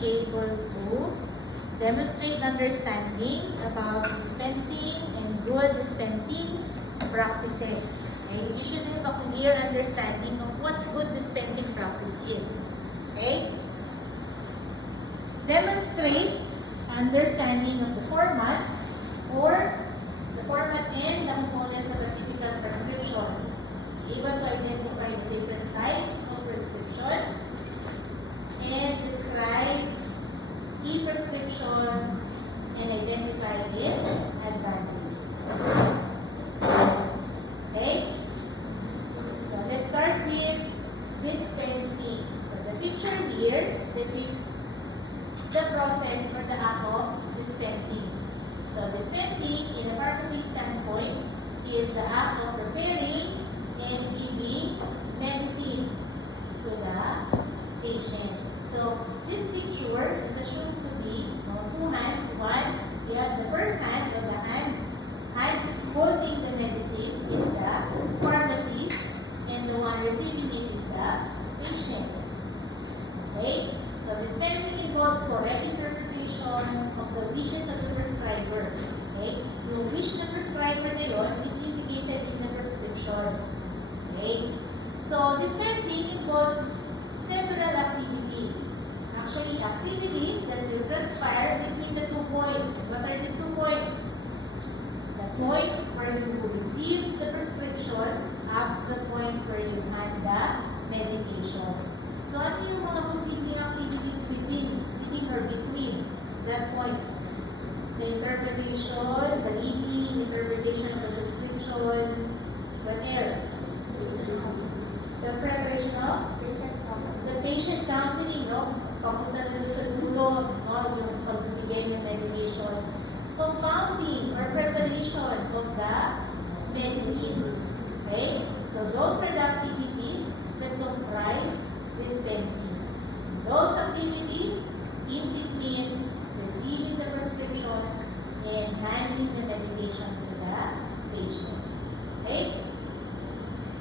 able to demonstrate understanding about dispensing and good dispensing practices. Okay? You should have a clear understanding of what good dispensing practice is. Okay? Demonstrate understanding of the format and the components of a typical prescription. Able to identify the different types of prescription and describe e-prescription and identify its advantages. Okay? So let's start with dispensing. So the picture here depicts the process or the act of dispensing. So dispensing in a pharmacy standpoint is the act of preparing and giving medicine to the patient. So this picture is assumed to be two hands. One, the first hand of the hand holding the medicine is the pharmacist, and the one receiving it is the patient. Okay? So dispensing involves correct interpretation of the wishes of the prescriber. Okay? Yung wish ng prescriber na yun is indicated in the prescription. Okay? So dispensing involves several activities. Actually, activities that will transpire between the 2 points. What are these 2 points? The point where you receive the prescription up to the point where you hand the medication. So, ano yung mga posibleng activities within or between that point? The interpretation, the reading, interpretation of the prescription, what else? The preparation of the patient counseling, no? Papunta na doon sa dulo, no? Yung pagbibigay ng medication. Compounding or preparation of the medicines. Okay? So those are the activities that comprise dispensing. Those activities in between receiving the prescription and handing the medication to the patient. Okay?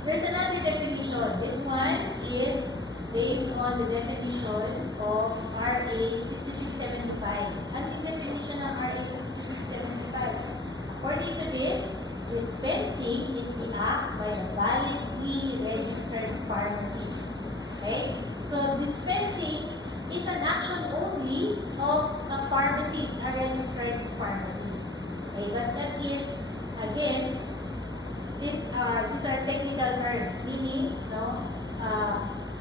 There's another definition. This one is based on the definition of RA 6675. Ano yung definition ng RA 6675? According to this, dispensing is the act by the validly registered pharmacist. Okay? So dispensing is an action only of a pharmacist, a registered pharmacist. Okay? But that is, again, these are technical terms, meaning,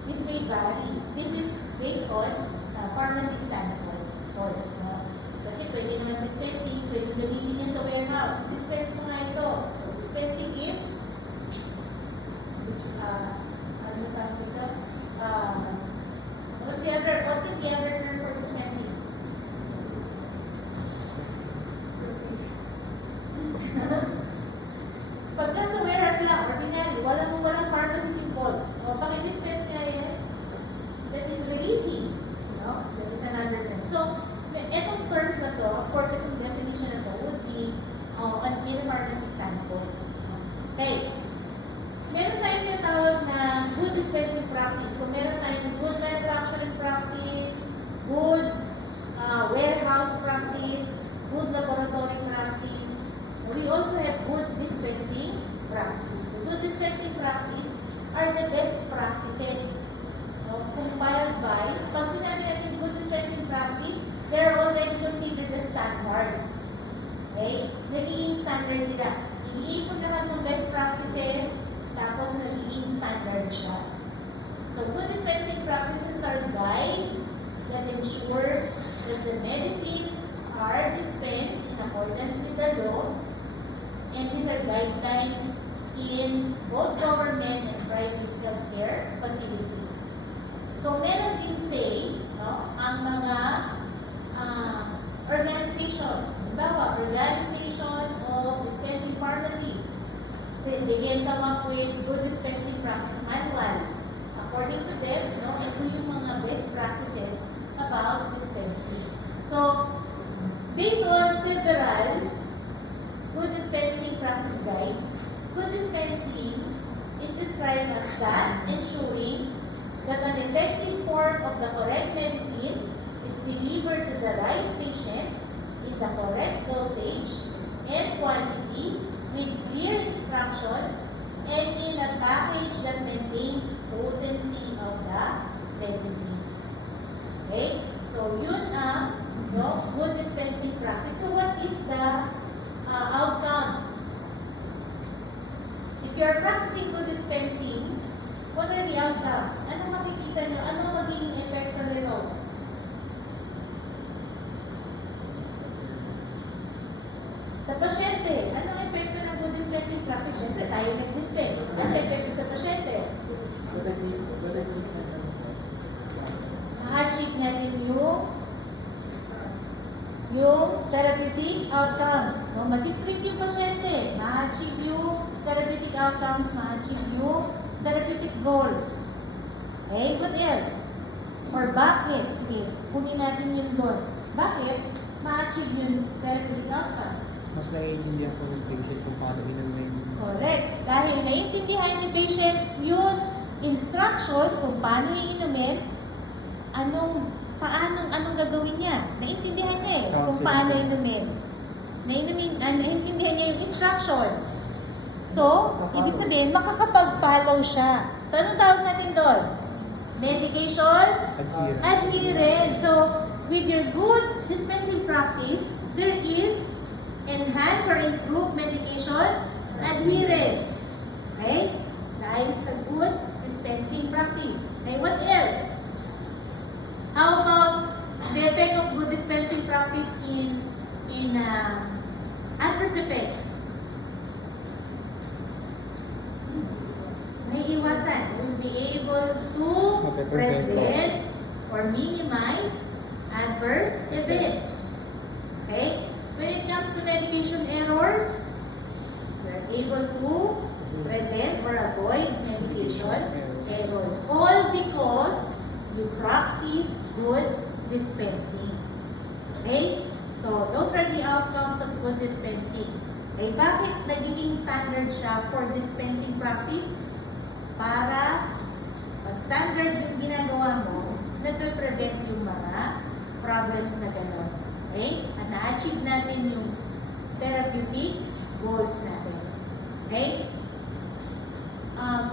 this may vary. This is based on pharmacy standpoint, of course. Kasi pwede naman dispensing, pwede gamitin yan sa warehouse. Dispense mo nga ito. Dispensing is, what is the other term for dispensing? Pagka sa warehouse lang, ordinary, walang pharmacist involved. O, paki-dispense nga yan, that is releasing. That is another term. So, etong terms na to, of course, itong definition na to would be in a pharmacy standpoint. Okay. Meron tayong tinatawag na good dispensing practice. So, meron tayong good manufacturing practice, good warehouse practice, good laboratory practice. We also have good dispensing practice. The good dispensing practice are the best practices compiled by, pag sinabi natin good dispensing practice, they're already considered the standard. Okay? Nagiging standard sila. Iniipon naman ng best practices, tapos nagiging standard siya. So, good dispensing practices are guide that ensures that the medicines are dispensed in accordance with the law. And these are guidelines in both government and private healthcare facility. So, meron din say, ang mga organizations, halimbawa, Organization of Dispensing Pharmacies. So, they can come up with good dispensing practice manual. According to them, ito yung mga best practices about dispensing. So, based on several good dispensing practice guides, good dispensing is described that ensuring that an effective form of the correct medicine is delivered to the right patient in the correct dosage and quantity with clear instructions and in a package that maintains potency of the medicine. Okay? So, yun ang good dispensing practice. So, what is the outcomes? If you are practicing good dispensing, what are the outcomes? Ano makikita nyo? Ano magiging epekto nito? Sa pasyente, ano ang epekto ng good dispensing practice? Siyempre, tayo nag-dispense. Ano ang epekto sa pasyente? Ma-achieve natin yung therapeutic outcomes. No? Matitreat yung pasyente. Ma-achieve yung therapeutic outcomes. Ma-achieve yung therapeutic goals. Okay, what else? Or bakit? Sige, kunin natin yun doon. Bakit? Ma-achieve yung therapeutic outcomes. Mas naiintindihan ko ng patient kung paano inumin. Correct. Dahil naiintindihan ni patient yung instruction kung paano iinumin, anong gagawin niya. Naiintindihan niya kung paano inumin. Naiintindihan niya yung instruction. So, ibig sabihin, makakapag-follow siya. So, anong tawag natin doon? Medication adherence. So, with your good dispensing practice, there is enhance or improve medication adherence. Okay? Dahil sa good dispensing practice. Okay, what else? How about the effect of good dispensing practice in adverse effects? May iwasan. We'll be able to prevent or minimize adverse events. Okay? When it comes to medication errors, we're able to prevent or avoid medication errors. All because you practice good dispensing. Okay? So, those are the outcomes of good dispensing. Okay, bakit nagiging standard siya for dispensing practice? Para pag standard yung ginagawa mo, nagpe-prevent yung mga problems na gano'n. Okay? At na-achieve natin yung therapeutic goals natin. Okay?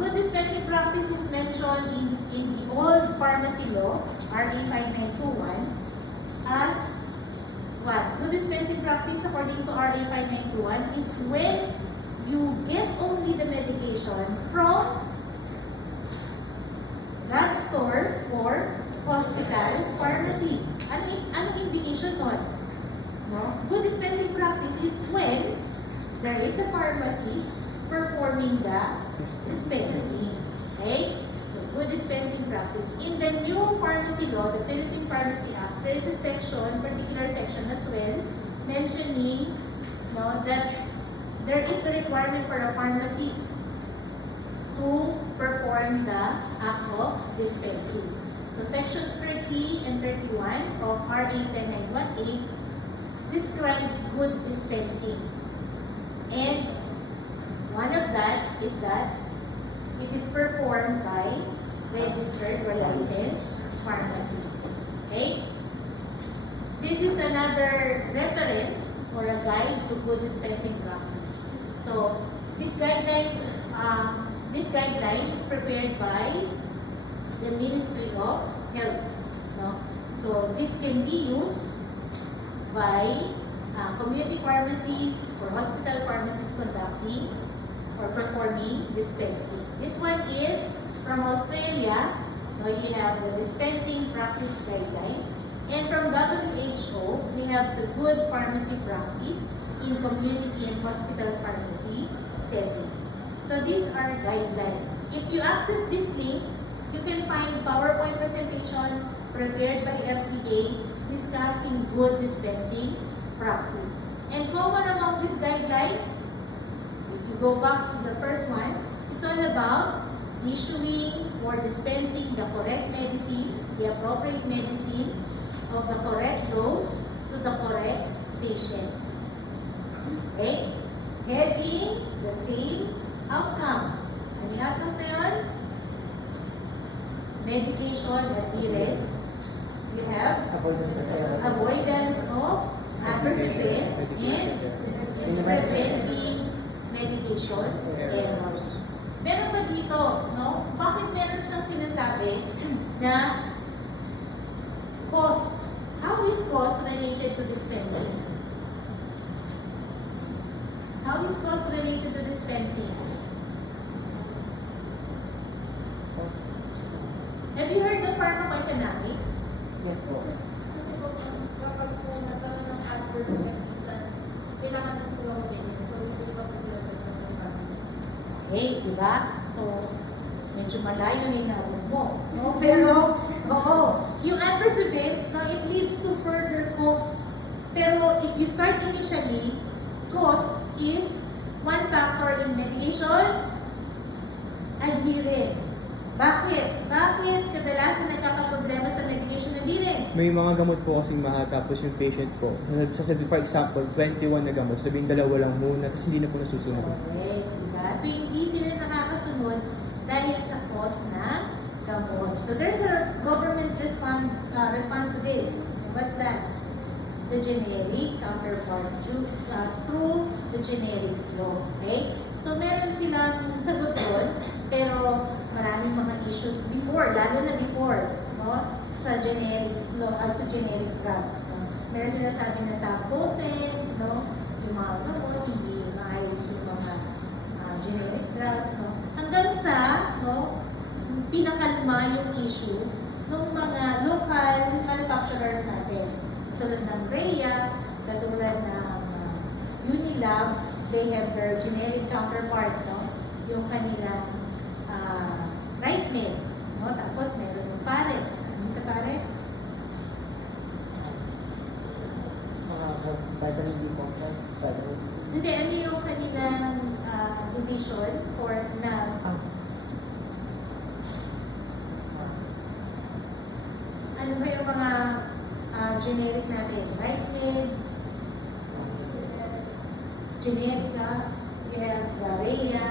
Good dispensing practice is mentioned in the old pharmacy law, RA 5921, as what? Good dispensing practice according to RA 5921 is when you get only the medication from drugstore or hospital pharmacy. Anong indication nun? No? Good dispensing practice is when there is a pharmacist performing the dispensing. Okay? So, good dispensing practice. In the new pharmacy law, the Philippine Pharmacy Act, there is a section, particular section as well, mentioning that there is the requirement for a pharmacist to perform the act of dispensing. So, sections 30 and 31 of RA 10918 describes good dispensing. And one of that is that it is performed by registered or licensed pharmacies. Okay? This is another reference or a guide to good dispensing practice. So, these guidelines is prepared by the Ministry of Health. No? So, this can be used by community pharmacies or hospital pharmacies conducting or performing dispensing. This one is from Australia. Now you have the dispensing practice guidelines. And from WHO, we have the good pharmacy practice in community and hospital pharmacy settings. So these are guidelines. If you access this link, you can find PowerPoint presentation prepared by FDA discussing good dispensing practice. And common among these guidelines, if you go back to the first one, it's all about issuing or dispensing the correct medicine, the appropriate medicine of the correct dose to the correct patient. Okay? Having the same outcomes. Ano yung outcomes na yun? medication adherence, you have Avoidance of errors. avoidance of adverse events, and preventing medication errors. Meron ba dito, no? Bakit meron siyang sinasabi na cost? How is cost related to dispensing? How is cost related to dispensing? Have you heard of pharmacoeconomics? Yes po. Kasi po, kapag po nagkaroon ng adverse effect, minsan, kailangan ng tulong din. So, hindi pa po sila Okay, di ba? So, medyo malayo yung naroon mo. No? Pero, oo, yung adverse events, no, it leads to further costs. Pero if you start initially, cost is one factor in medication adherence. Bakit? Bakit kadalasan nagkakaproblema sa medication adherence? May mga gamot po kasing mahal, tapos yung patient po, sasabi for example, 21 na gamot, sabing dalawa lang muna, tapos hindi na po nasusunod. Correct, diba? So hindi sila nakakasunod dahil sa cost ng gamot. So there's a government's response to this. What's that? The generic counterpart through the generics law. Okay? So meron silang sagot doon, pero maraming mga issues before, lalo na before, no? Sa generics law, sa generic drugs. No? Meron sila sabi na sa potent, no? Yung mga gamot, hindi maayos yung mga generic drugs, no? Hanggang sa, no, pinakalma yung issue ng mga local manufacturers natin. Katulad ng Rhea, katulad ng Unilab, they have their generic counterpart, no? Yung kanilang right mid, no? Tapos meron yung Parex. Ano sa Parex? Mga vitamin B complex, vitamin C. Hindi, ano yung kanilang division for na ano ba yung mga generic natin? Right mid, Generica, we have Rhea.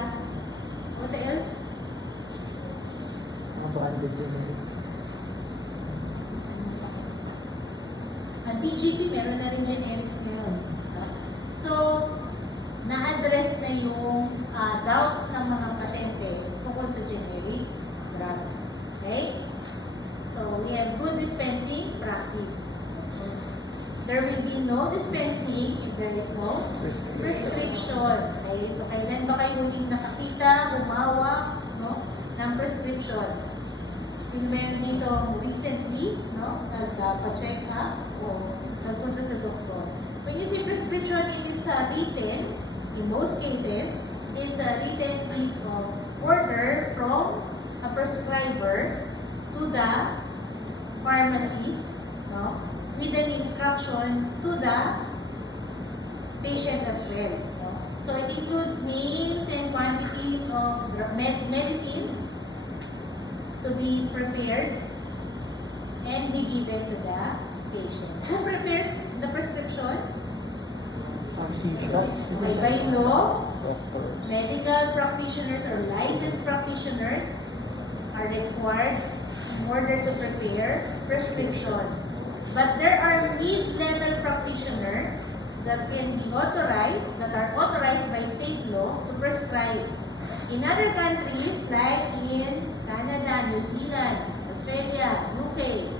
What else? Mga branded generic. Ang TGP, meron na rin generics meron. So, na-address na yung doubts ng mga pasyente tungkol sa generic drugs. Okay? So, we have good dispensing practice. There will be no dispensing if there is no prescription. Okay? So, kailan ba kayo huling nakakita, humawak, no, ng prescription? Sino meron dito recently, no, nagpa-check up o nagpunta sa doktor? When you say prescription, it is written, in most cases, it's a written piece of order from a prescriber to the pharmacist, no, with an instruction to the patient as well. So it includes names and quantities of medicines to be prepared and be given to the patient. Who prepares the prescription? By law, medical practitioners or licensed practitioners are required in order to prepare prescription. But there are mid-level practitioners that can be authorized, that are authorized by state law to prescribe. In other countries, like in Canada, New Zealand, Australia, UK,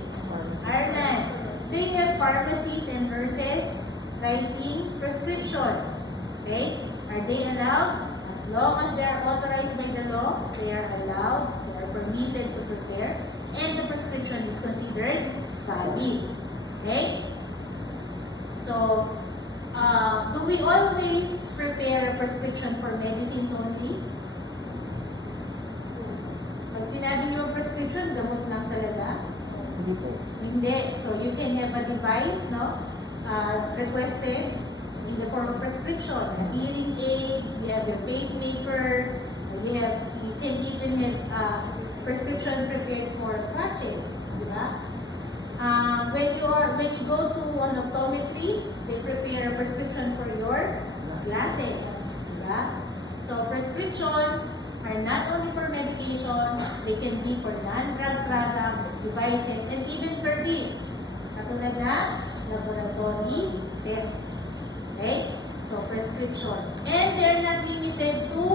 Ireland, they have pharmacies and nurses writing prescriptions. Okay? Are they allowed? As long as they are authorized by the law, they are allowed, they are permitted to prepare, and the prescription is considered valid. Okay? So, do we always prepare a prescription for medicines only? Pag sinabi niyo prescription, gamot lang talaga? Hindi po. Hindi. So, you can have a device, no? Requested in the form of prescription. A hearing aid, you have your pacemaker, you can even have prescription prepared for crutches. Diba? When you go to an optometrist, they prepare a prescription for your glasses. Diba? So prescriptions are not only for medications, they can be for non-drug products, devices, and even service. Katulad na laboratory tests. Okay? So, prescriptions. And they're not limited to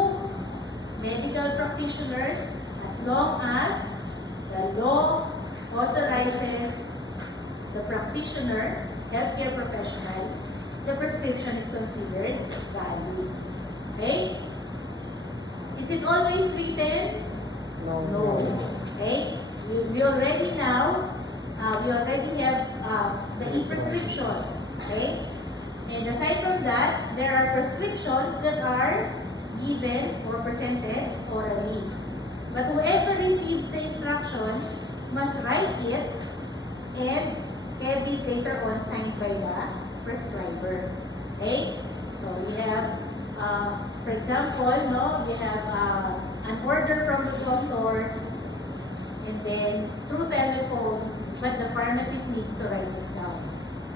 medical practitioners as long as the law authorizes the practitioner, healthcare professional, the prescription is considered valid. Okay? Is it always written? No. Okay? We already now, we already have the e-prescription. Okay? And aside from that, there are prescriptions that are given or presented orally. But whoever receives the instruction must write it and have it later on signed by the prescriber. Okay? So we have, for example, we have an order from the doctor and then through telephone, but the pharmacist needs to write it down.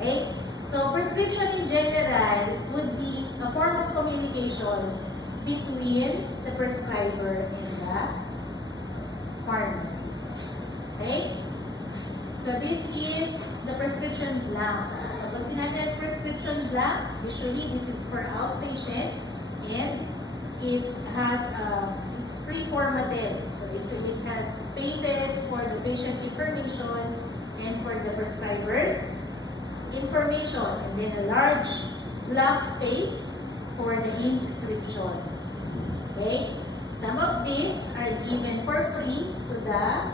Okay? So prescription in general would be a form of communication between the prescriber and the pharmacist. Okay? So this is the prescription blank. Kapag sinabi prescription blank, usually this is for outpatient and it has it's pre-formatted. So it has spaces for the patient information and for the prescriber's information, and then a large blank space for the inscription. Okay? Some of these are given for free to the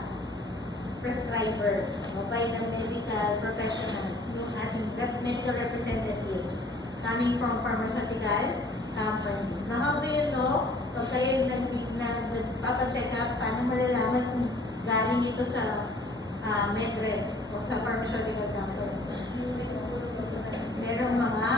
prescriber by the medical professionals and medical representatives coming from pharmaceutical companies. Now, how do you know? Pag kayo nagpapacheck up, paano malalaman kung galing ito sa medrep o sa pharmaceutical company? Merong mga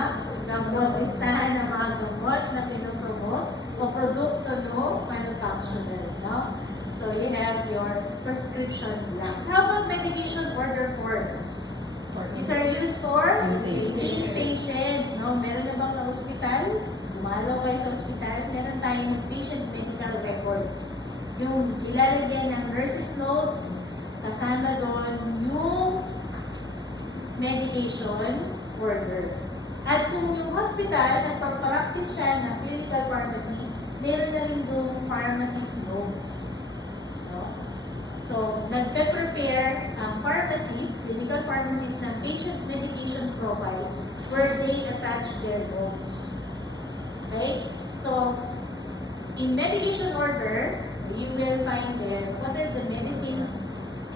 gamot, listahan ng mga gamot na pinopromote o produkto no manufacturer. No? So you have your prescription blanks. How about medication order forms? These are used for inpatient. No? Meron na bang na hospital? Dumalo kayo sa hospital, meron tayong patient medical records. Yung ilalagyan ng nurse's notes, kasama doon yung medication order. At kung yung hospital, nagpag-practice siya ng clinical pharmacy, meron na rin doon pharmacist notes. No? So, nagpe-prepare ang pharmacist, clinical pharmacist ng patient medication profile where they attach their notes. Okay? So, in medication order, you will find there what are the medicines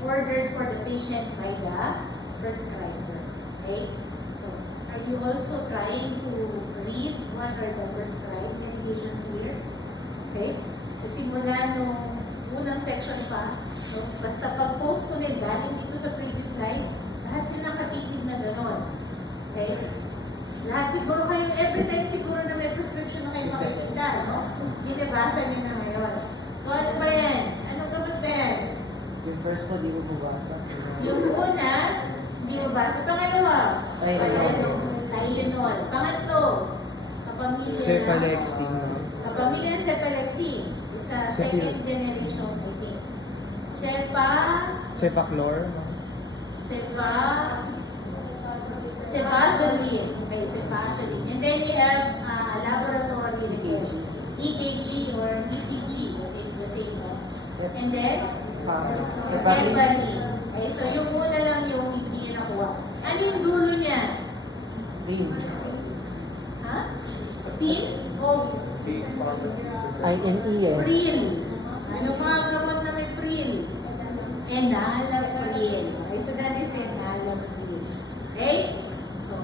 ordered for the patient by the prescriber. Okay? So, are you also trying to read what are the prescribed medications here? Okay? Sa simula nung unang section pa, so, basta pag-post ko nila, galing dito sa previous slide, lahat silang katitig na gano'n. Okay? Lahat siguro kayo, every time siguro na may prescription na kayo makikita, no? Binibasa niyo na ngayon. So, ano ba yan? Anong gamot ba yan? Yung first po, di mo bubasa. Yung una, hindi mo basa. Pangalawa, Tylenol. Pangatlo, kapamilya Cephalexin. Kapamilya ng cephalexin. It's a second generation, I think. Cefaclor. Cefazoline. Okay, cefazoline. And then you have laboratory reports. EKG or ECG, that is the same. And then, heparin. Okay, so yung una lang yung hindi niya nakuha. Ano yung dulo niya? Ha? Pin o INE eh. pril? Ano pa ang gamot na may pril? Enalapril. Okay, so that is enalapril. Okay? So,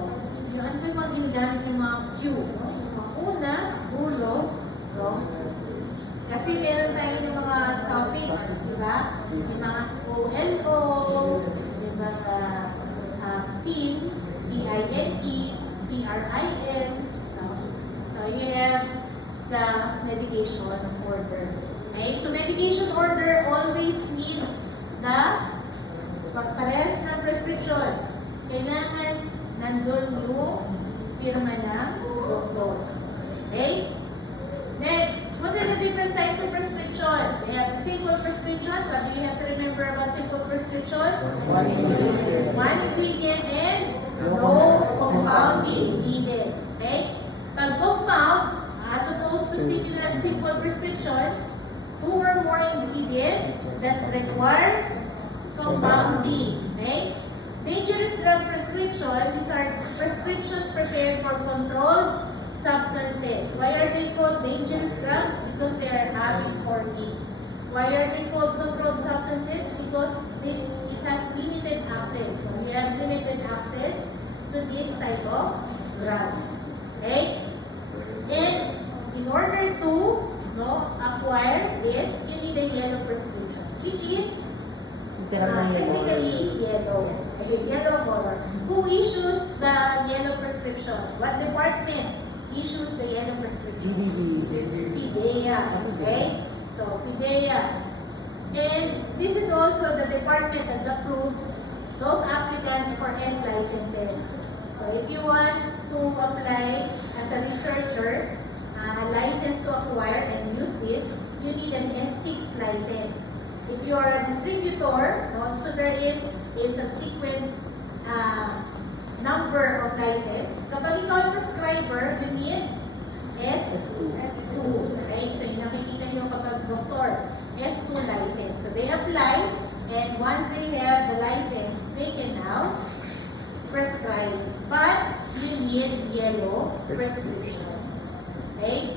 yung ano yung mga ginagamit ng mga Q? No? Yung mga una, ulo, no? Kasi meron tayo ng mga suffix, di ba? Yung mga OLO, yung mga PIN, PINE, PRIN. No? So, you have the medication order. Okay? So, medication order always needs the parehas ng prescription. Kailangan nandun yung pirma ng doktor. Okay? Next, what are the different types of prescription? One ingredient and no compounding needed. Okay? Pag compound, as opposed to simple prescription, 2 or more ingredient that requires compounding. Okay? Dangerous drug prescription, these are prescriptions prepared for controlled substances. Why are they called dangerous drugs? Because they are habit-forming. Why are they called controlled substances? Because it has limited access. So we have limited access to this type of drugs. Okay? And in order to acquire this, you need a yellow prescription, which is technically yellow. Yellow color. Who issues the yellow prescription? What department issues the yellow prescription? PDIA. Okay? So, PDIA. And this is also the department that approves those applicants for S licenses. So, if you want to apply as a researcher, a license to acquire and use this, you need an S6 license. If you are a distributor, so there is a subsequent number of license. Kapag ikaw ang prescriber, you need S2. Right? So, yung nakikita nyo kapag doktor, S2 license. So, they apply, and once they have the license, they can now prescribe. But, you need yellow prescription. Okay?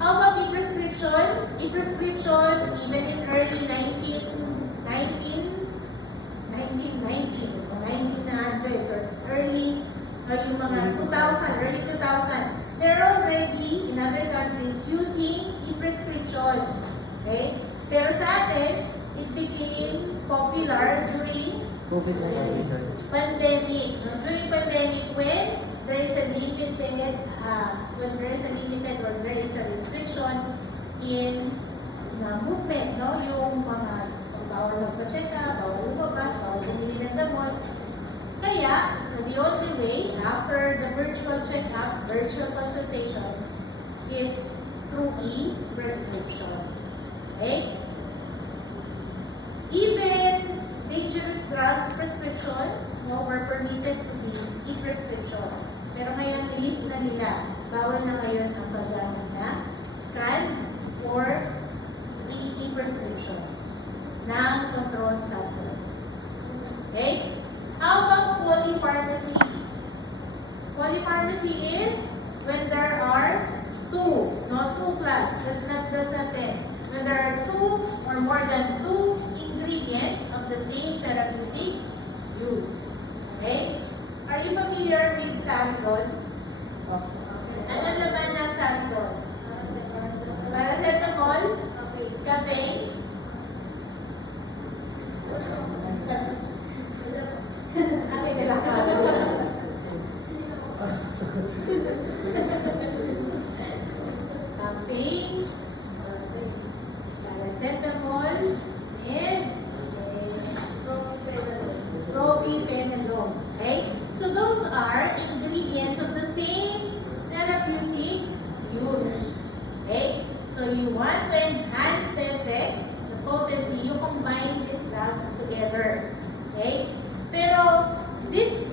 How about e-prescription? E-prescription, even in early 1900s or early, yung mga 2000, early 2000, they're already in other countries using e-prescription. Okay? Pero sa atin, it became popular during pandemic. During pandemic, when there is a limited, or there is a restriction in movement, no? Yung mga bawal magpa-check up, bawal lumabas, bawal bumili ng gamot. Kaya, the only way, after the virtual check-up, virtual consultation, is through e-prescription. Okay? Even dangerous drugs prescription were permitted to be e-prescription. Pero ngayon, nilift na nila. Bawal na ngayon ang paggamit na scan or e-prescriptions ng controlled substances. Okay? How about polypharmacy? Polypharmacy is when there are two class, not the sentence. When there are two or more than two ingredients of the same therapeutic use. Okay? Are you familiar with Sandoz? Ano laman ng Sandoz? Paracetamol? Caffeine? Akin nila ka. Caffeine, paracetamol, and propylphenazole. Okay? So those are ingredients of the same therapeutic use. Okay? So you want to enhance the effect, the potency, you combine these drugs together. Okay? Pero this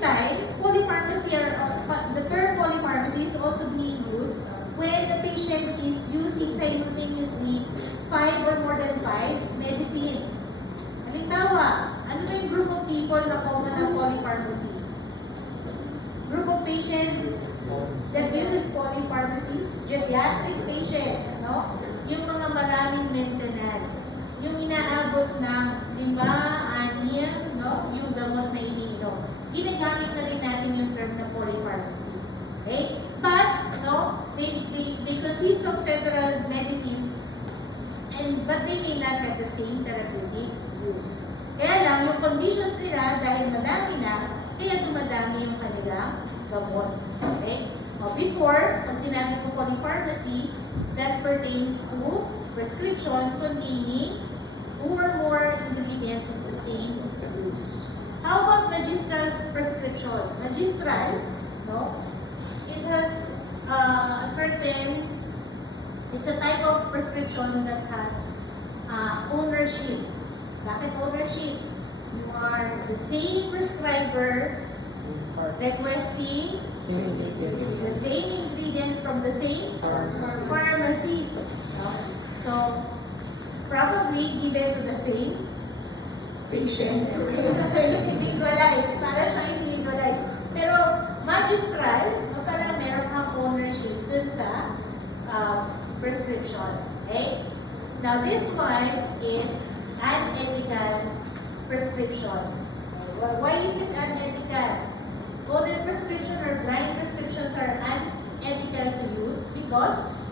time, polypharmacy, the term polypharmacy is also being used when the patient is using simultaneously 5 or more than 5 medicines. Halimbawa, ano ba yung group of people na common ng polypharmacy? Group of patients that uses polypharmacy, geriatric patients, no? Yung mga maraming maintenance, yung inaabot ng 5, 6, no? Yung gamot na iniinom. Ginagamit na rin natin yung term na polypharmacy. Okay? But, no, they consist of several medicines, but they may not have the same therapeutic use. Kaya lang, yung conditions nila, dahil madami na, kaya dumadami yung kanilang gamot. Okay? Before, pag sinabi ko polypharmacy, that pertains to prescription containing 2 or more ingredients of the same use. How about magistral prescription? Magistral, no? It has a certain, it's a type of prescription that has ownership. Bakit ownership? You are the same prescriber requesting the same ingredients from the same pharmacies. No? So, probably given to the same patient. Individualized. Para siya individualized. Pero, magistral, no, para meron kang ownership dun sa prescription. Okay? Now, this one is unethical prescription. Why is it unethical? Coded prescription or blind prescriptions are unethical to use because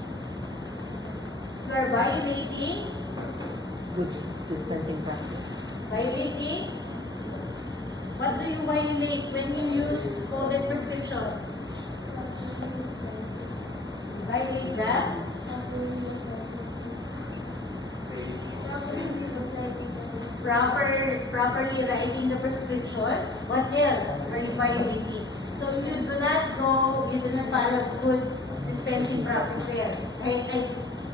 you are violating Good dispensing practice. Violating? What do you violate when you use coded prescription? You violate the properly writing the prescription. What else are you violating? So if you do not follow good dispensing practice there,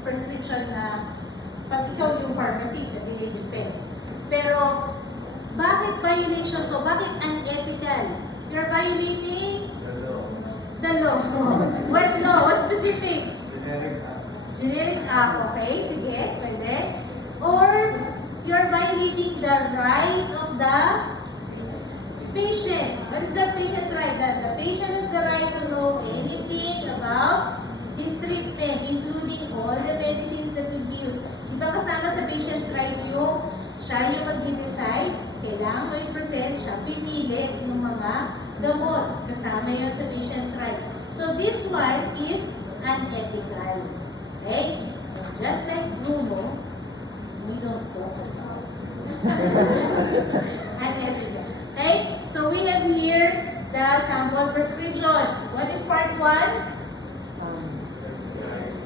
prescription na pag ikaw yung pharmacist na dispense. Pero, bakit violation to? Bakit unethical? You're violating the law. What law? What specific? Generics Act. Okay, sige, pwede. Or, you're violating the right of the patient. What is the patient's right? The patient has the right to know anything about his treatment, including all the medicines that will be used. Diba kasama sa patient's right yung siya yung mag-decide, kailangan mo i-present, siya pipili ng mga gamot. Kasama yun sa patient's right. So this one is unethical. Okay? Just like Bruno, we don't talk about unethical. Okay? So we have here the sample prescription. What is part 1?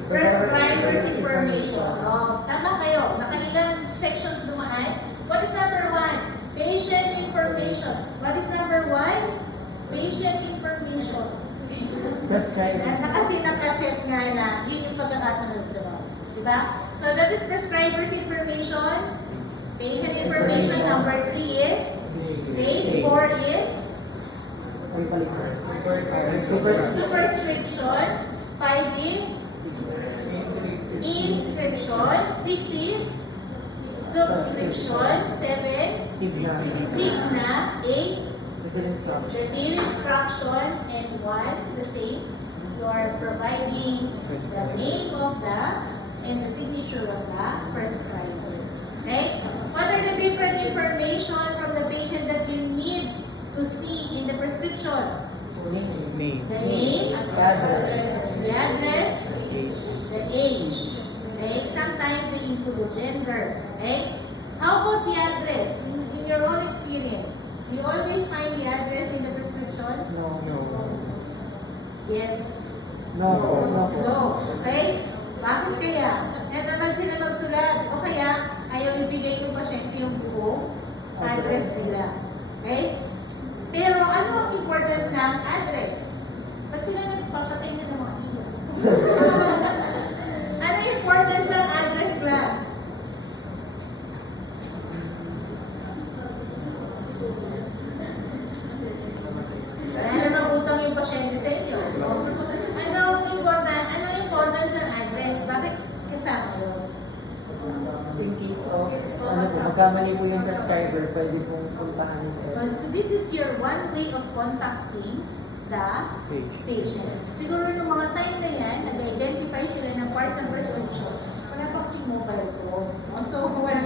Prescriber's information. Oh, tama kayo. Nakailang sections dumaan. What is number 1? Patient information. What is number 1? Patient information. Prescriber. Kasi nakaset nga na yun yung pagkakasunod-sunod. Diba? So that is prescriber's information. Patient information. Number 3 is date. 4 is superscription. 5 is inscription. 6 is subscription. 7 signa. 8 the fill instruction. And 1 the same. You are providing the name of the and the signature of the prescriber. Okay? What are the different information from the patient that you need to see in the prescription? Name. The name, the address, the age. Okay? Sometimes they include gender. Okay? How about the address? In your own experience, do you always find the address in the prescription? No. Yes. No. Okay? Bakit kaya? Kaya naman sila magsulat. O kaya, ayaw ibigay ng pasyente yung buong address nila. Okay? Pero ano ang importance ng address? Ba't sila nagpapatay na ng mga ilo? Ano yung importance ng address class? Wala namang utang yung pasyente sa inyo. Ano ang importance ng address? Bakit kasama yun? In case of, magkamali po yung prescriber, pwede pong puntahan yung So this is your one way of contacting the patient. Siguro nung mga time na yan, nag-identify sila ng parts ng prescription. Wala pa kasi mobile ko. So wala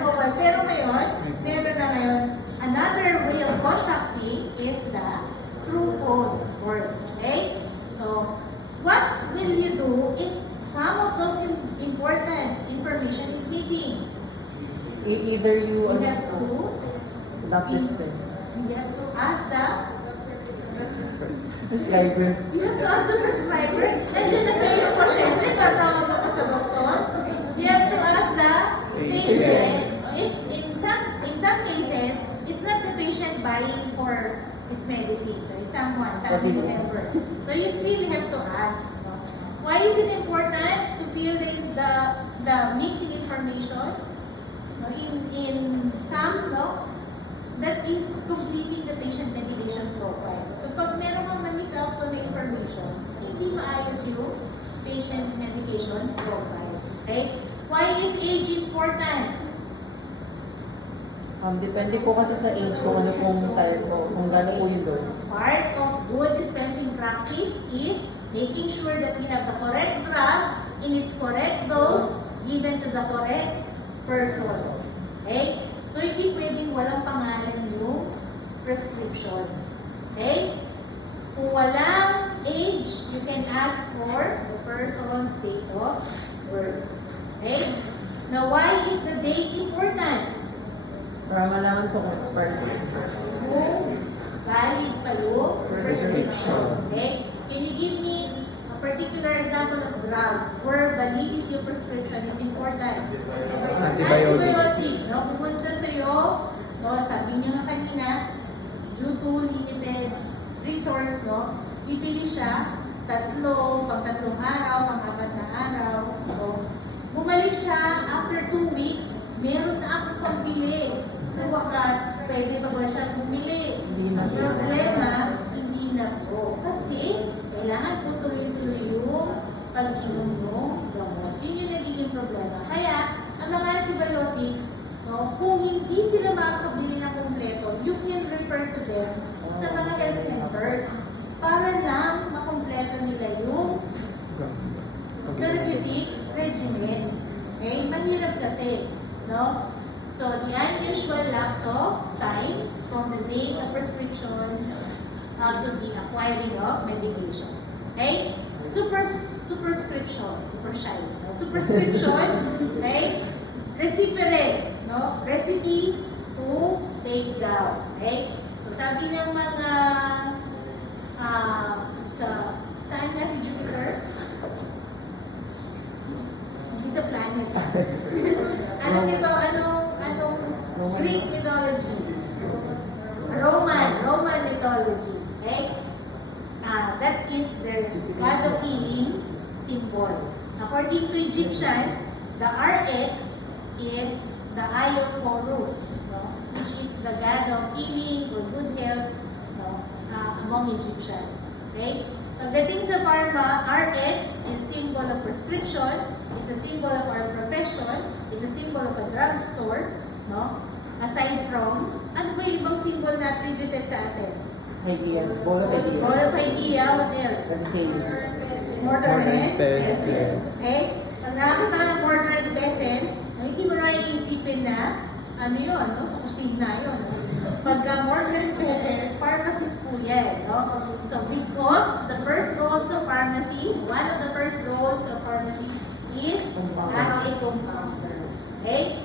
mobile. Pero ngayon, meron na ngayon. Another way of contacting is the through phone, of course. Okay? So, what will you do if some of those important information is missing? Either you You have to not dispense. You have to ask the Prescriber. You have to ask the prescriber. Nandiyan na sa'yo yung pasyente, tatawag ka pa sa doktor. You have to ask the patient. If in some cases, it's not the patient buying for his medicine. So it's someone, family member. So you still have to ask. No? Why is it important to fill in the missing information? No, in some, no, that is completing the patient medication profile. So pag meron kang na-miss out na information, hindi maayos yung patient medication profile. Okay? Why is age important? Depende po kasi sa age kung ano pong type po, kung gano'n po yung dose. Part of good dispensing practice is making sure that we have the correct drug in its correct dose given to the correct person. Okay? So, hindi pwedeng walang pangalan yung prescription. Okay? Kung walang age, you can ask for the person's date of birth. Okay? Now, why is the date important? Para malaman po kung expired po. Kung valid pa yung prescription. Okay? Can you give me a particular example of drug where validity of prescription is important? Antibiotic. No? Pumunta sa'yo, no? Sabi nyo nga kanina, due to limited resource, no? Bibili siya, pang-tatlong araw, pang-apat na araw. No? Bumalik siya after 2 weeks, meron na akong pambili. Sa wakas, pwede pa ba siyang bumili? Ang problema, hindi na po. Kasi, kailangan po tuloy-tuloy yung pag-inom ng gamot. Yun yung nagiging problema. Kaya, ang mga antibiotics, no, kung hindi sila makakabili ng kompleto, you can refer to them sa mga health centers para lang makompleto nila yung therapeutic regimen. Okay? Mahirap kasi, no? So, the unusual lapse of time from the date of prescription to the acquiring of medication. Okay? Superscription. Super shy. No? Superscription. Okay? Reciperate. No? Recipe to take down. Okay? So, sabi ng mga saan nga si Jupiter? Hindi sa planet. Anong ito? Anong Greek mythology? Roman mythology. Okay? That is their god of healings symbol. According to Egyptian, the RX is the eye of Horus, no? Which is the god of healing or good health, no? Among Egyptians. Okay? Pagdating sa pharma, RX is symbol of prescription, it's a symbol of our profession, it's a symbol of a drugstore, no? Aside from, ano ba yung ibang symbol na attributed sa atin? Idea. Ball of idea. Ball of idea, what else? And sales. Mortar and pestle. pestle. Okay? Pag nakakita ka ng mortar and pestle, hindi mo na iisipin na, ano yun, no? Sa kusina yun. Pagka mortar and pestle, pharmacist po yan, no? So, because the first roles of pharmacy, one of the first roles of pharmacy is as a compounder. Okay?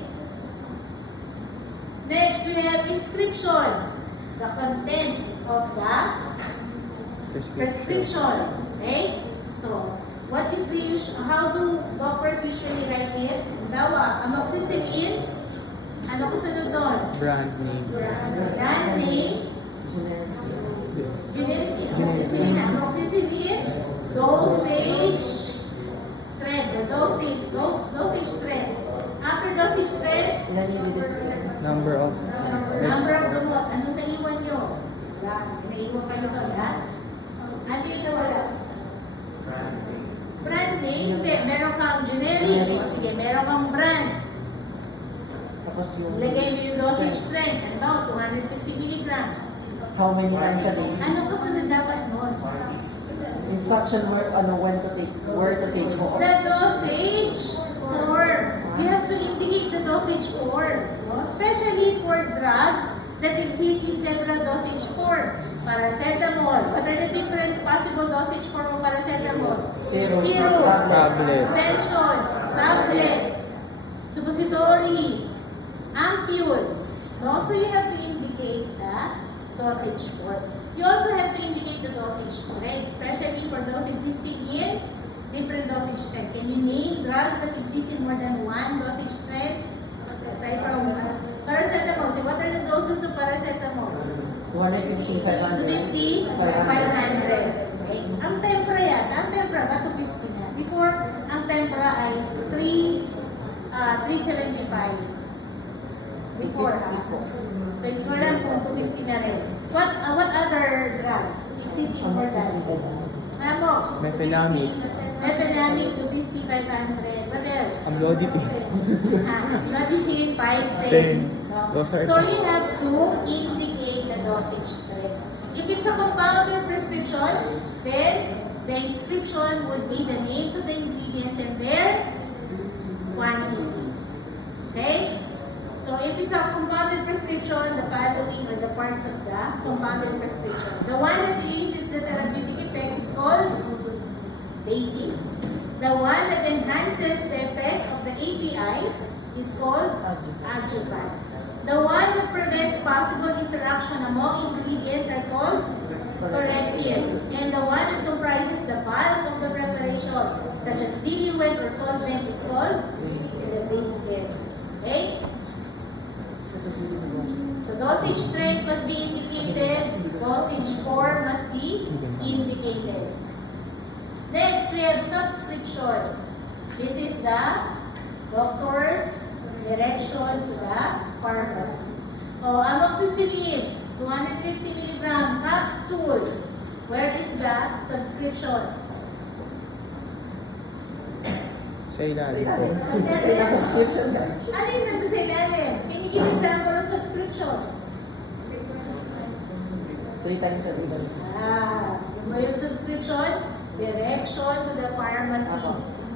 Next, we have inscription, the content of the prescription. Okay? So, what is the how do doctors usually write it? Bawa, amoxicillin, ano ko sunod doon? Brand name. Brand name, generic, amoxicillin, dosage strength, or dosage strength. After dosage strength, Ilan yung didisplay? Number of number of gamot. Anong naiwan nyo? Yan. Naiwan kayo to, yan. Ano yung nawala? Brand name? Hindi. Meron kang generic. O sige, meron kang brand. Tapos yung... Lagay mo yung dosage strength. Ano ba? 250 milligrams. How many times a day? Anong kasunod dapat nun? Instruction when to take, where to take more. The dosage form. You have to indicate the dosage form. No? Especially for drugs that exist in several dosage form. Paracetamol. What are the different possible dosage form of paracetamol? Zero. Tablet. Suspension. Tablet. Suppository. Ampule. No? So you have to indicate the dosage form. You also have to indicate the dosage strength, especially for those existing in different dosage strength. Can you name drugs that exist in more than one dosage strength? Aside from paracetamol. So what are the doses of paracetamol? 250, 500. 250, 500. Okay. Ang tempra yan. Ang tempra ba 250 na? Before, ang tempra ay 375. before, ha? So, hindi ko alam kung 250 na rin. What other drugs exist in for that? Amox, Mefenamic. Mefenamic, 250, 500. What else? Amlodipine. Amlodipine, 5, 10. 10. No? Those are- So, you have to indicate the dosage strength. If it's a compounded prescription, then the inscription would be the names of the ingredients and their quantities. Okay? So if it's a compounded prescription, the following are the parts of the compounded prescription. The one that elicits the therapeutic effect is called basis. The one that enhances the effect of the API is called adjuvant. The one that prevents possible interaction among ingredients are called correctives. And the one that comprises the bulk of the preparation, such as diluent or solvent, is called intermediate. Okay? So dosage strength must be indicated, dosage form must be indicated. Next, we have subscription. This is the doctor's direction to the pharmacist. Oh, amoxicillin, 250 milligram capsule. Where is the subscription? Sa ilalim po. Kaya subscription guys. Ano yung nandun sa ilalim? Can you give example of subscription? 3 times a day. Yung ba yung subscription? Direction to the pharmacist.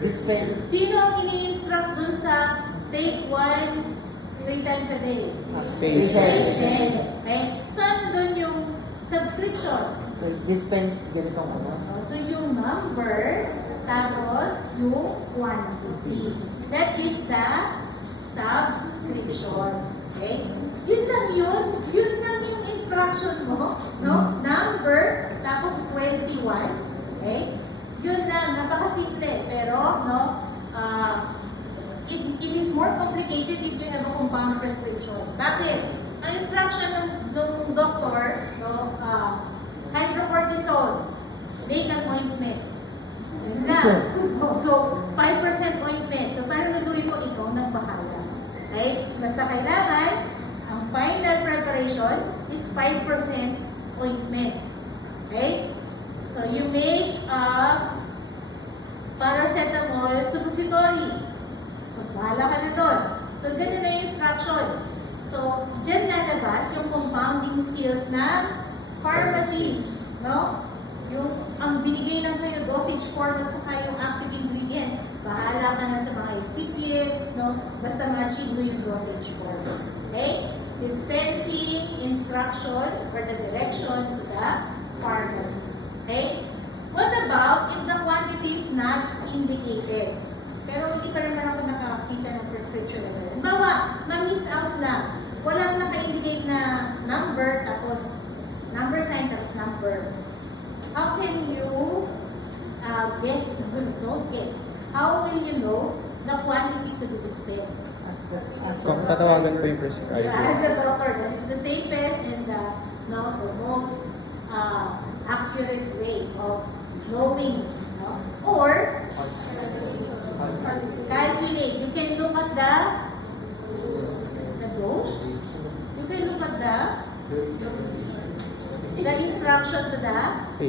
Dispense. Sino ang ini-instruct dun sa take 1, 3 times a day? Patient. Okay? So ano dun yung subscription? Like dispense ganitong ano. So yung number, tapos yung quantity. That is the subscription. Okay? Yun lang yun. Yun lang yung instruction mo. No? Number, tapos 21. Okay? Yun lang. Napakasimple. Pero, no? It is more complicated if you have a compound prescription. Bakit? Ang instruction ng doctor, no? Hydrocortisone, make an ointment. Yun lang. Oh, so, 5% ointment. So, paano gagawin mo? Ikaw nang bahala. Okay? Basta kailangan, ang final preparation is 5% ointment. Okay? So, you make a paracetamol suppository. So, bahala ka na doon. So, ganun na yung instruction. So, dyan lalabas yung compounding skills ng pharmacies, no? Yung ang binigay lang sa'yo dosage form at saka yung active ingredient, bahala ka na sa mga excipients, no? Basta ma-achieve mo yung dosage form. Okay? Dispensing instruction or the direction to the pharmacies. Okay? What about if the quantity is not indicated? Pero hindi pa naman ako nakakita ng prescription na gano'n. Bawa, ma-miss out lang. Walang naka-indicate na number, tapos number sign, tapos number. How can you guess? Don't guess. How will you know the quantity to be dispensed? Kung tatawagan po yung As prescriber. the doctor, that is the safest and the most accurate way of knowing. No? Or, calculate. You can look at the dose. You can look at the instruction to the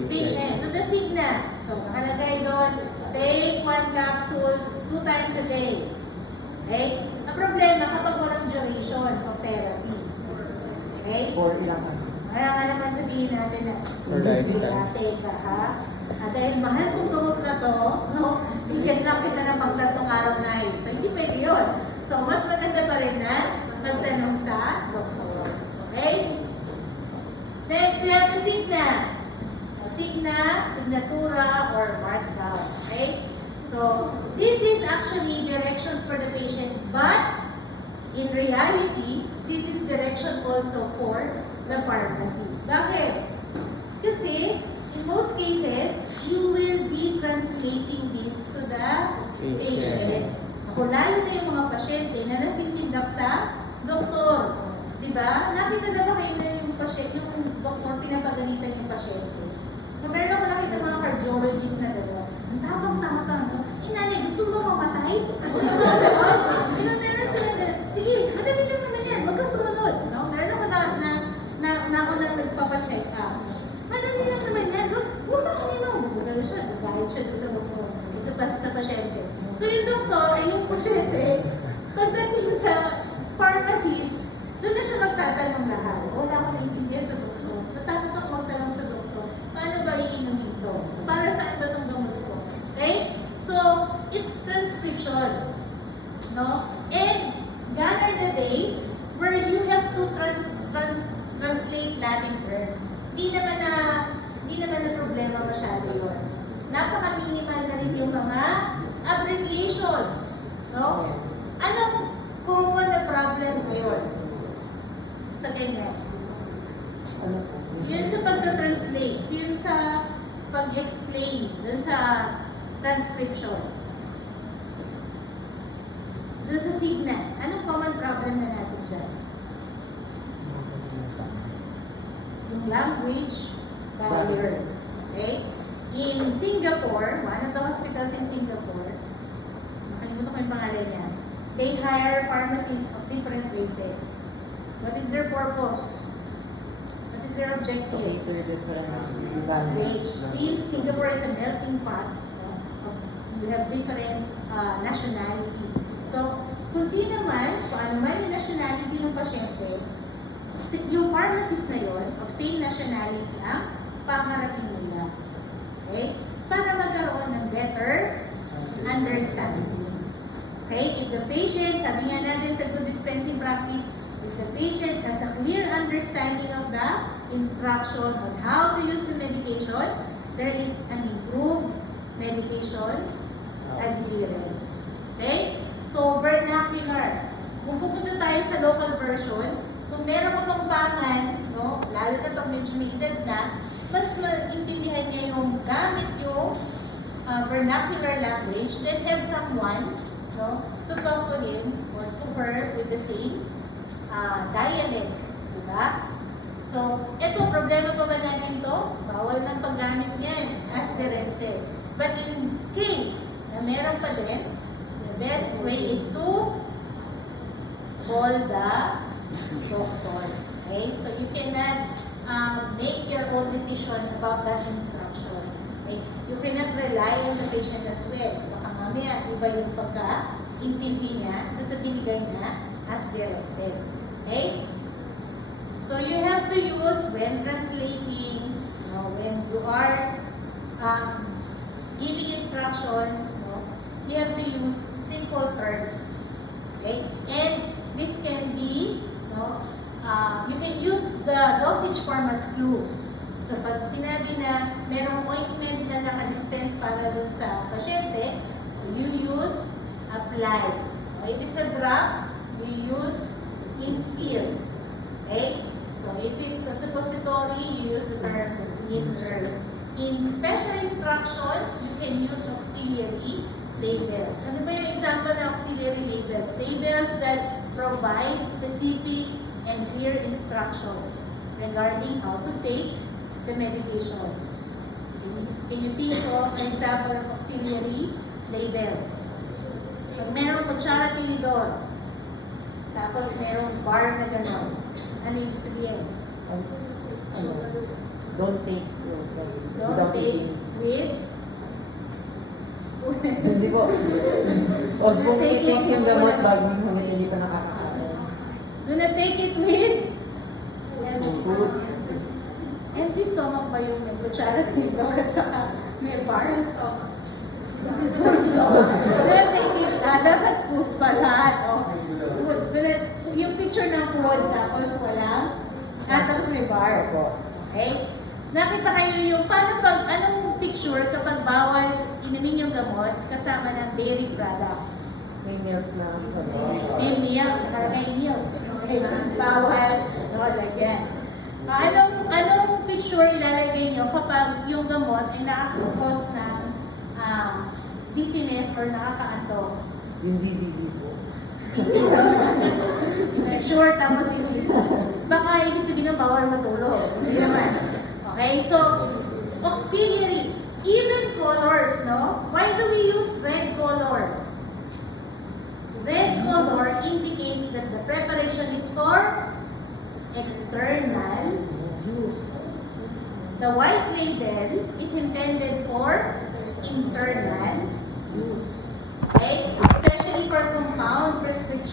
patient, to the signal. So, nakalagay doon, take 1 capsule 2 times a day. Okay? Ang problema kapag walang duration of therapy. Okay? For ilang ano. Kaya nga naman sabihin natin na, For lifetime. teka ha, dahil mahal kong gamot na to, no, bigyan lang kita ng pagtatong araw na yun. So, hindi pwede yun. So, mas maganda pa rin na magtanong sa doktor. Okay? Next, we have the signa. Signatura, or markdown. Okay? So, this is actually directions for the patient, but in reality, this is direction also for the pharmacies. Bakit? Kasi, in most cases, you will be translating this to the patient. Ako, lalo na yung mga pasyente na nasisindak sa doktor. Diba? Nakita na ba kayo na yung pasyente, yung doktor, pinapagalitan yung pasyente? Meron ako nakita mga cardiologist na gano'n. Ang tapang-tapang, no? Inali, gusto mo mamatay? Meron sila Pagdating sa pharmacist, doon na siya magtatanong lahat. Wala akong naiintindihan sa doktor. Matatanong ko tanong sa doktor, paano ba iinom ito? Para saan ba itong gamot ko? Okay? So, it's transcription. No? And gone are the days where you have to translate Latin terms. Di naman na problema masyado yun. Napaka-minimal na rin yung mga abbreviations. No? Anong common na problem ngayon sa ganyan? Ano po? Yun sa pagta-translate, yun sa pag-explain, dun sa transcription. Dun sa signal. Anong common problem na natin dyan? Yung language barrier. Okay? In Singapore, one of the hospitals in Singapore, nakalimutan ko yung pangalan niya, they hire pharmacists of different races. What is their purpose? What is their objective? Cater different Great. language. Since Singapore is a melting pot, you have different nationality. So, kung sino man, kung ano man yung nationality ng pasyente, yung pharmacist na yon of same nationality ang pangarapin nila. Okay? Para magkaroon ng better understanding. Okay? If the patient, sabi nga natin sa good dispensing practice, if the patient has a clear understanding of the instruction on how to use the medication, there is an improved medication adherence. Okay? So, vernacular. Kung pupunta tayo sa local version, kung meron ka pang pangan, no, lalo na pag medyo may edad na, mas maintindihan niya yung gamit yung vernacular language, then have someone, no, to talk to him or to her with the same dialect. Diba? So, eto, problema pa ba natin to? Bawal ng paggamit niyan as directed. But in case na meron pa din, the best way is to call the doctor. Okay? So, you cannot make your own decision about that instruction. Okay? You cannot rely on the patient as well. Baka mamaya, iba yung pagka-intindi niya doon sa binigay niya as directed. Okay? So, you have to use when translating, when you are giving instructions, you have to use simple terms. Okay? And this can be, you can use the dosage form as clues. So, pag sinabi na merong ointment na nakadispense para dun sa pasyente, you use apply. If it's a drug, you use instill. Okay? So, if it's a suppository, you use the term insert. In special instructions, you can use auxiliary labels. Ano ba yung example ng auxiliary labels? Labels that provide specific and clear instructions regarding how to take the medications. Can you think of an example of auxiliary labels? Pag merong kutsara tinidor, tapos merong bar na gano'n, ano yung sabihin? Don't take Don't without take eating. with spoon. Hindi po. Huwag pong i-take yung gamot bago hanggat hindi pa nakakakain. Do not take it with Food. empty stomach ba yung may kutsara dito at saka may bar? Full stomach. Do not take it, dapat food pala, no? Food. Yung picture ng food, tapos walang, tapos may bar. Okay? Nakita kayo yung, paano pag, anong picture kapag bawal inumin yung gamot kasama ng dairy products? May milk na. May milk, nakalagay milk. Okay, bawal, no, lagyan. Anong picture ilalagay nyo kapag yung gamot ay nakaka-cause ng dizziness or nakakaantok? Yung ZZZ po. Sure, tapos sisisi. Baka ibig sabihin ng bawal matulog. Hindi naman. Okay, so, auxiliary. Even colors, no? Why do we use red color? Red color indicates that the preparation is for external use. The white label is intended for internal use. Okay? Especially for compound prescription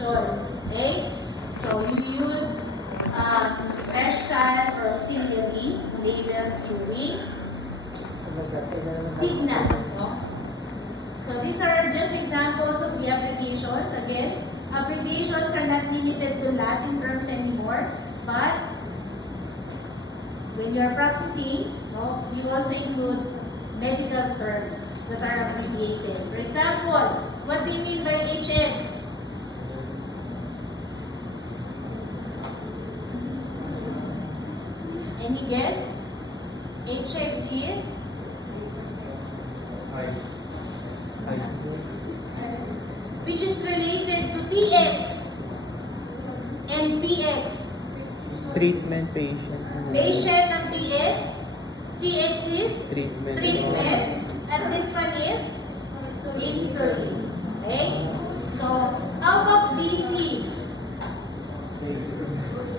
Signa. No? So these are just examples of the abbreviations. Again, abbreviations are not limited to Latin terms anymore, but when you are practicing, no, you also include medical terms that are abbreviated. For example, what do you mean by HX? Any guess? HX is? Which is related to TX and PX. Treatment patient. Patient ng PX, TX is Treatment. and this one is history. Okay? So, how about DC?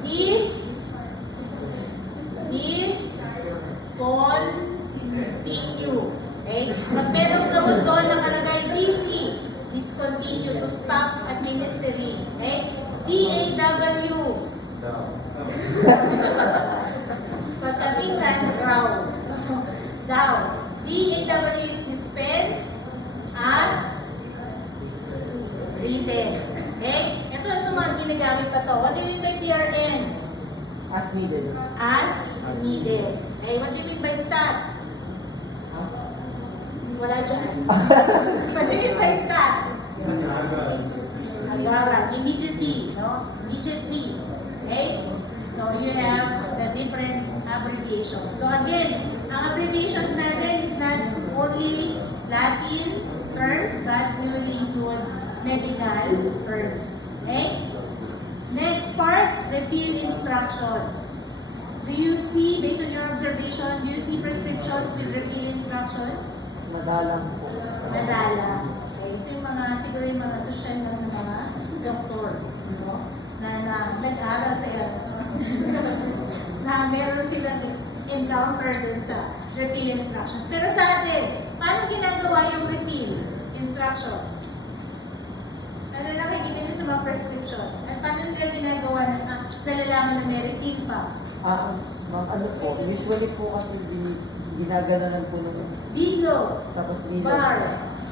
Discontinue. Okay? Pag merong gamot doon nakalagay DC, discontinue, to stop administering. Okay? DAW. Pagkabinsan, down. DAW is dispense as written. Okay? Ito mga ginagamit pa to. What do you mean by PRN? As needed. As needed. Okay, what do you mean by stat? Wala dyan. What do you mean by stat? Agaran. Immediately. No? Immediately. Okay? So, you have the different abbreviations. So, again, ang abbreviations natin is not only Latin terms, but we will include medical terms. Okay? Next part, refill instructions. Do you see, based on your observation, do you see prescriptions with refill instructions? Madalang po. Nadala. Okay, so yung mga, siguro yung mga social ng mga doktor, no? Na nag-aral sa na meron silang encounter dun sa refill instruction. Pero sa atin, paano ginagawa yung refill instruction? Ano nakikita niyo sa mga prescription? At paano nila ginagawa na nalalaman na may refill pa? Ano po, usually po kasi ginagananan po na sa Dilo, tapos nila. bar,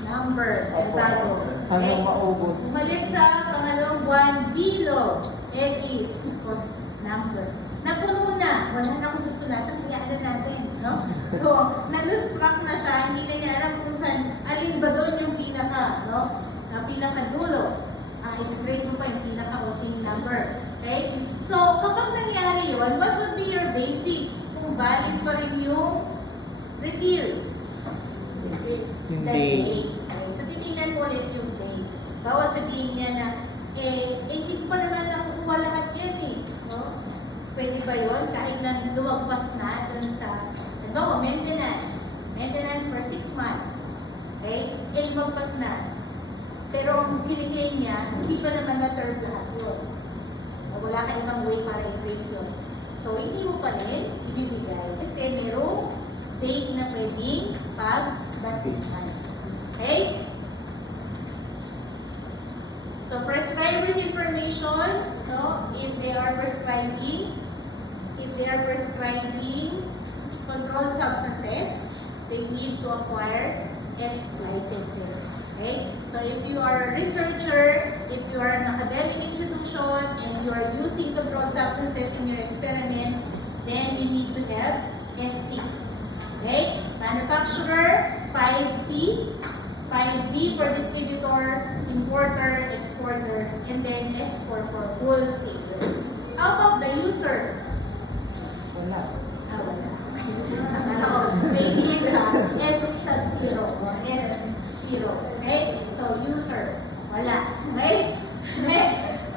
number, and value. Hanggang maubos. Bumalik sa pangalawang buwan, bilo, X, tapos number. Napuno na, wala na akong susunatan, kaya alam natin, no? So, na-distract na siya, hindi na niya alam kung saan, alin ba doon yung pinaka, no? Pinaka-dulo. I-trace mo pa yung pinaka-opening number. Okay? So, kapag nangyari yun, what would be your basis kung valid pa rin yung refills? Yung The day. Okay. So, titingnan mo ulit yung day. Bawa sabihin niya na, hindi ko pa naman nakukuha lahat yan eh. No? Pwede ba yun? Kahit na lumagpas na dun sa, halimbawa, maintenance. Maintenance for 6 months. Okay? Lumagpas na. Pero ang kiniklaim niya, hindi pa naman na-serve lahat yun. Wala ka ibang way para i-trace yun. So, hindi mo pa rin ibibigay kasi merong date na pwedeng pagbasihan. Okay? So, prescriber's information, no? If they are prescribing controlled substances, they need to acquire S licenses. Okay? So if you are a researcher, if you are an academic institution, and you are using controlled substances in your experiments, then you need to have S6. Okay? Manufacturer, 5C, 5D for distributor, importer, exporter, and then S4 for wholesaler. How about the user? Wala. Wala. They need S sub 0. S0. Okay? So, user. Wala. Okay? Next.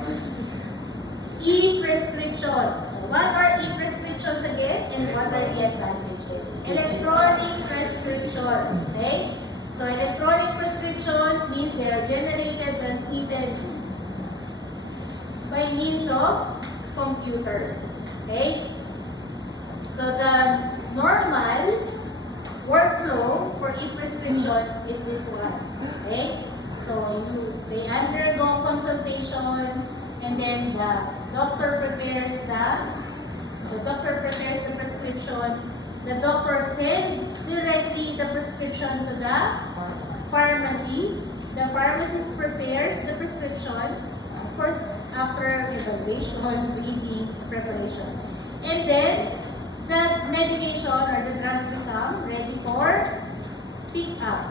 E-prescriptions. What are e-prescriptions again? And what are the advantages? Electronic prescriptions. Okay? So, electronic prescriptions means they are generated, transmitted by means of computer. Okay? So, the normal workflow for e-prescription is this one. Okay? So, they undergo consultation, and then the doctor prepares the prescription, the doctor sends directly the prescription to the pharmacies. The pharmacist prepares the prescription, of course, after evaluation, reading, preparation. And then, the medication or the drugs become ready for pick up.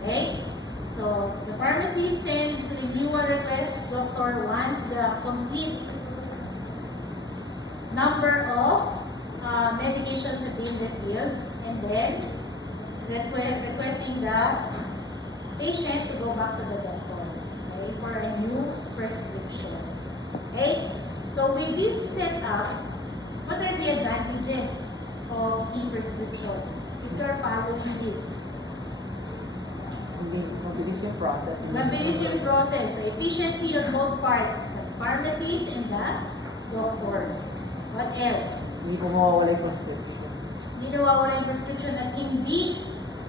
Okay? So, the pharmacy sends renewal request. Doctor wants the complete number of medications have been refilled, and then requesting the patient to go back to the doctor, okay, for a new prescription. Okay? So with this setup, what are the advantages of e-prescription? If you are following this. Mabilis yung process. Mabilis yung process. So efficiency on both part, the pharmacies and the doctor. What else? Hindi po mawawala yung prescription. Hindi nawawala yung prescription at hindi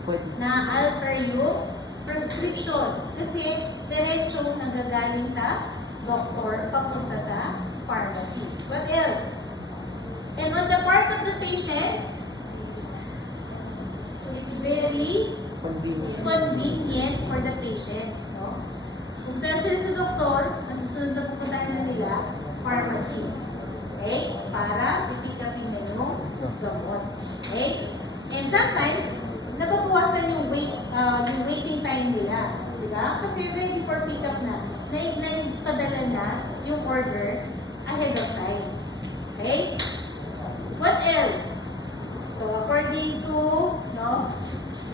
Pwede. na-alter yung prescription. Kasi diretso nanggagaling sa doctor papunta sa pharmacies. What else? And on the part of the patient, it's very convenient for the patient. No? Kung sila sa doktor, nasusunod na pupuntahan na nila pharmacies. Okay? Para pipick upin na yung gamot. Okay? And sometimes, nababawasan yung waiting time nila. Diba? Kasi ready for pick up na. Naipadala na yung order ahead of time. Okay? What else? So, according to, no,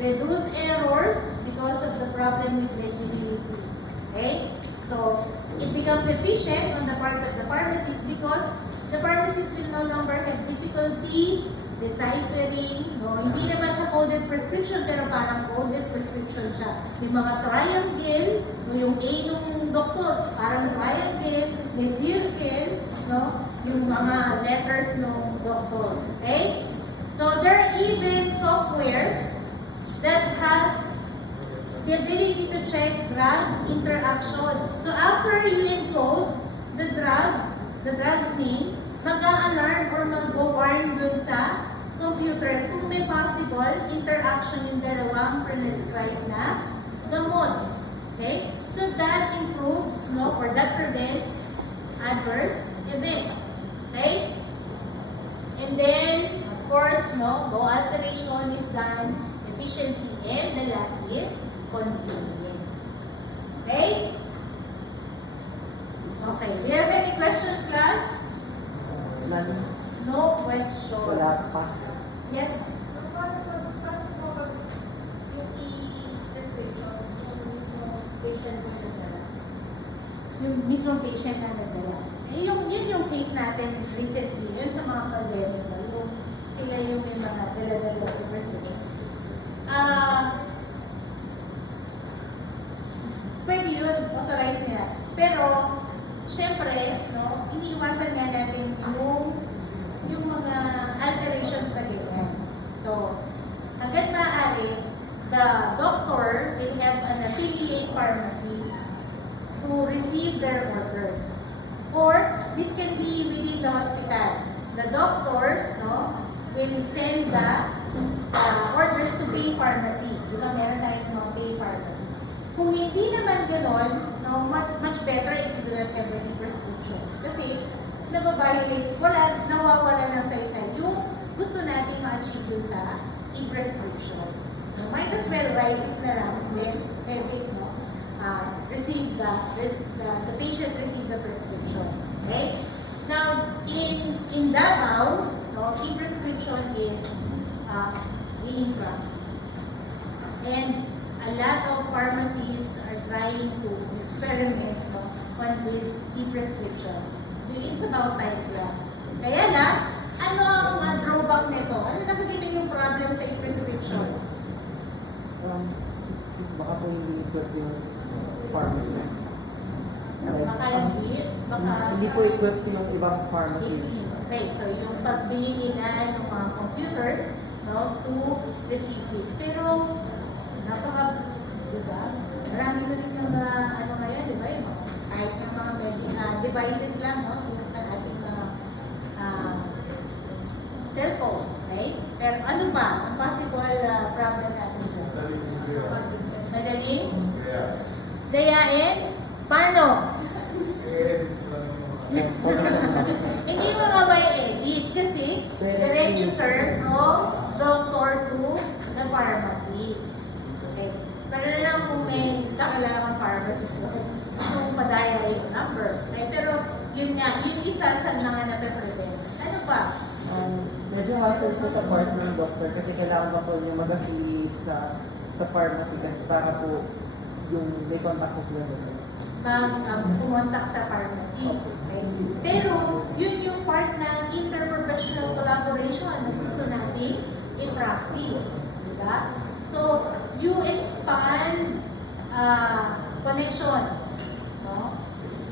reduce errors because of the problem with legibility. Okay? So, it becomes efficient on the part of the pharmacist because the pharmacist will no longer have difficulty deciphering, no? Hindi naman siya coded prescription, pero parang coded prescription siya. May mga triangle, no? Yung A nung doktor, parang triangle, may circle, no? Yung mga letters nung doktor. Okay? So, there are even softwares that has the ability to check drug interaction. So, after you encode the drug's name, mag-a-alarm or mag-warn dun sa computer kung may possible interaction yung dalawang prescribed na gamot. Okay? So that improves, no, or that prevents adverse events. Okay? And then, of course, no alteration is done, efficiency, and the last is convenience. Okay? Okay. Do you have any questions, class? None. No questions. Wala pa. Yes? Paano po yung e-prescription kung mismo patient po nagdala? Yung mismong patient na nagdala. Yun yung case natin recently, yun sa mga pandemic, yung sila yung may mga dala-dala yung prescription. Pwede yun, authorize nila. Pero, syempre, no, iniiwasan nga natin yung mga alterations na ganyan. So, hanggat maaari, the doctor will have an affiliate pharmacy to receive their orders. Or, this can be within the hospital. The doctors, no, will send the orders to pay pharmacy. Di ba, meron tayong mga pay pharmacy. Kung hindi naman gano'n, no, much better if you do not have the prescription. Kasi, nababiolate, nawawala ng saysay yung gusto nating ma-achieve dun sa e-prescription. So, might as well write it na lang, then have it, no, the patient receive the prescription. Okay? Now, in Davao, no, e-prescription is being practiced. And a lot of pharmacies are trying to experiment, no, on this e-prescription. It's about time class. Kaya lang, ano ang drawback nito? Ano nakikita yung problem sa e-prescription? Baka po hindi equip yung pharmacy. Baka hindi. Baka Hindi po equip yung ibang pharmacy. Okay, so yung pagbili nila ng mga computers, no, to receive this. Pero, diba? Marami na rin yung ano ngayon, diba? Yung kahit yung mga devices lang, no? Yung ating mga cellphones, right? Pero ano ba ang possible problem natin dyan? Magaling? Dayain? Paano? Hindi mo nga may edit kasi diretso sir from doctor to the pharmacist. Okay. Pero lang kung may kakailangan pharmacist doon, kung madaya yung number. Okay. Pero yun nga, yung isa sa mga nape-prevent. Ano pa? Medyo hassle po sa part ng doctor kasi kailangan pa po niya mag-affiliate sa pharmacy kasi para po yung may contact po sila doon. Pumontak sa pharmacist. Okay? Pero, yun yung part ng interprofessional collaboration na gusto natin i-practice. Diba? So, you expand connections. No?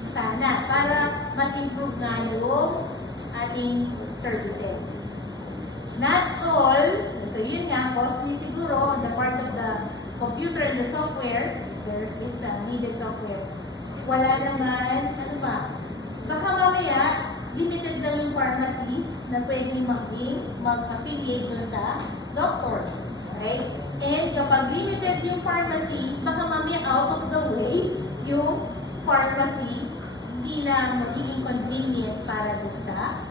Sana, para mas improve nga yung ating services. Not all, so yun nga, costly siguro on the part of the computer and the software, there is needed software. Wala naman, ano ba? Baka mamaya, limited lang yung pharmacies na pwedeng mag-affiliate dun sa doctors. Okay? And kapag limited yung pharmacy, baka mamaya out of the way yung pharmacy, hindi na magiging convenient para dun sa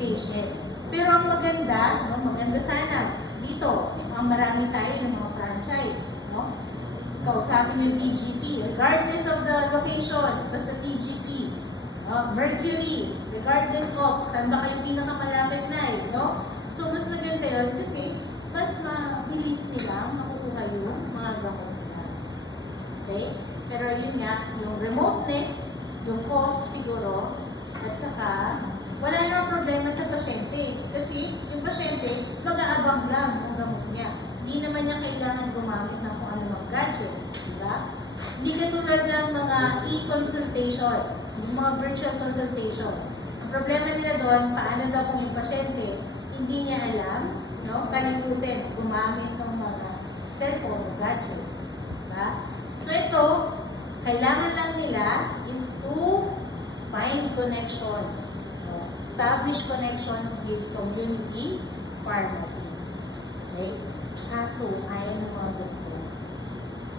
patient. Pero ang maganda, no, maganda sana, dito, ang marami tayo ng mga franchise. No? Kausapin yung TGP, regardless of the location, basta TGP, Mercury, regardless of saan ba kayo pinakamalapit na no? So, mas maganda yun kasi mas mabilis nilang makukuha yung mga gamot nila. Okay? Pero yun nga, yung remoteness, yung cost siguro, at saka, wala na problema sa pasyente. Kasi yung pasyente, mag-aabang lang ng gamot niya. Hindi naman niya kailangan gumamit ng kung ano mga gadget. Diba? Hindi katulad ng mga e-consultation, yung mga virtual consultation. Ang problema nila doon, paano daw kung yung pasyente, hindi niya alam, no? Kalimutin, gumamit ng mga cellphone o gadgets. Diba? So ito, kailangan lang nila is to find connections. Establish connections with community pharmacies. Okay? Kaso, ayaw ng mga doktor.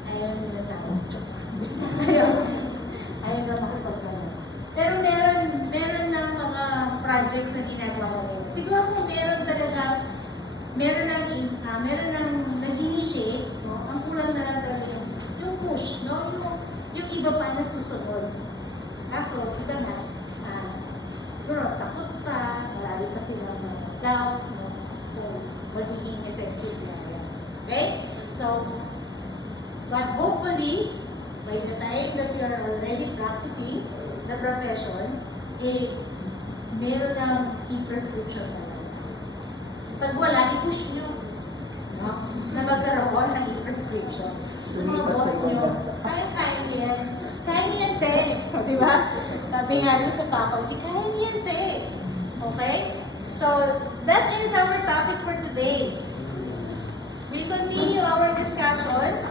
Ayaw nila tayo. Ayaw na makipagkano. Pero meron ng mga projects na ginagawa nila. Siguro kung meron talaga, meron ng nag-initiate, no? Ang kulang na lang talaga yung push, no? Yung iba pa na susunod. Kaso, iba na, siguro takot pa, marami pa silang doubts, no? Kung magiging effective na yan. Okay? So, but hopefully, by the time that you are already practicing the profession, is meron ng e-prescription na lang. Pag wala, i-push nyo. No? Na magkaroon ng e-prescription. Sa mga boss nyo, kaya niyan. Kaya niyan, te. Di ba? Sabi nga doon sa faculty, kaya niyan, te. Okay? So, that is our topic for today. We'll continue our discussion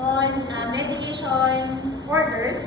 on medication orders.